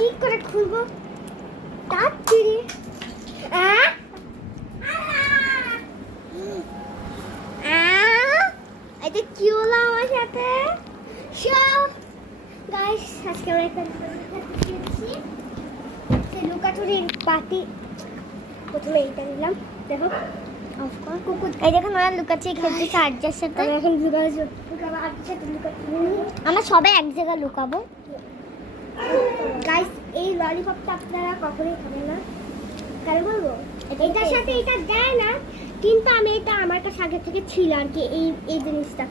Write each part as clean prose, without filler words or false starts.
কি করে খুলবো তাড়াতাড়ি এটা কি হলো আমার সাথে গাইস আজকে আমরা একটা লুকাচুরির পার্টি প্রথমে এইটা নিলাম দেখো এই দেখুন আমরা লুকাচুরি খেলতেছি আর্যের সাথে এখন আমরা সবাই এক জায়গায় লুকাবো গাইস এই ললিপপটা আপনারা কখনোই খাবেন না কারণ বলবো এটার সাথে এটা দেয় না কিন্তু আমি এটা আমার কাছে আগে থেকে ছিল আর কি এই জিনিসটা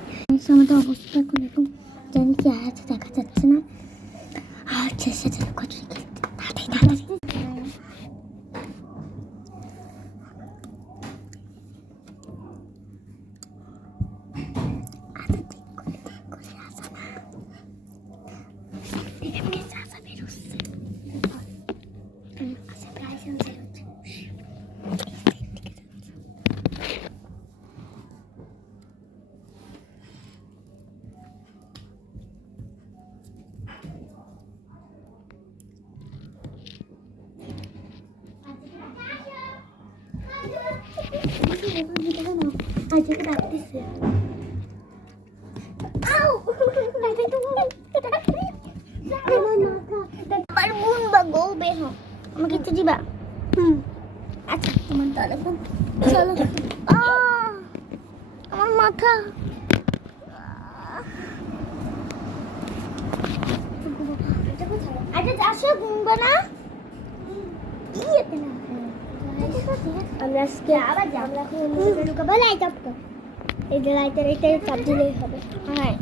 আমাদের অবস্থা এরকম জানি কি আছে দেখা যাচ্ছে না আচ্ছা সাথে লুকাচুরি খেলতে তাড়াতাড়ি আজকে ডাকতেছে আমার বোন বা গো বের হো আমাকে একটু দিবা আচ্ছা তোমার দাদা বোন চলো আমার মাথা আচ্ছা আসো গুনবো না আমরা আজকে আবার আমরা লুকাবো লাইট অফ কর এই যে লাইটের এইটা চাপ দিলেই হবে হ্যাঁ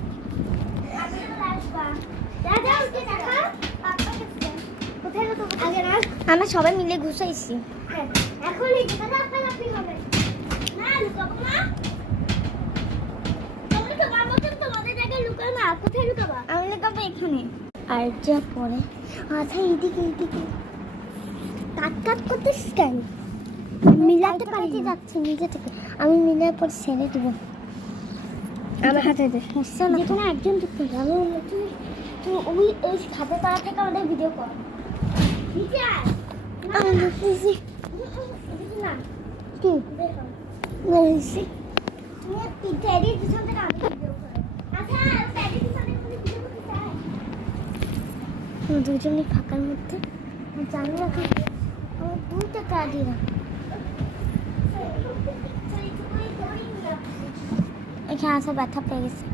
আমরা সবাই মিলে ঘুষাইছি এখন আমি লুকাবো এখানে আর যা পরে আচ্ছা এইদিকে কাট কাট করতেছিস কেন মিলাতে পারি যাচ্ছে নিজে থেকে আমি মিলার পর ছেড়ে দেবো আমার হাতে যেখানে একজন ঢুকতে আমি তুই ওই খাতে তারা থেকে আমাদের ভিডিও কর আমি দেখতেছি না কি বলছি তুমি পিঠেরই পিছন থেকে আমি ভিডিও করো আচ্ছা প্যাডের পিছন থেকে তুমি ভিডিও করতে চাই দুজনই ফাঁকার মধ্যে জানি না কি আমার দুটো কাজই না এখানে আসা ব্যথা পেয়ে গেছে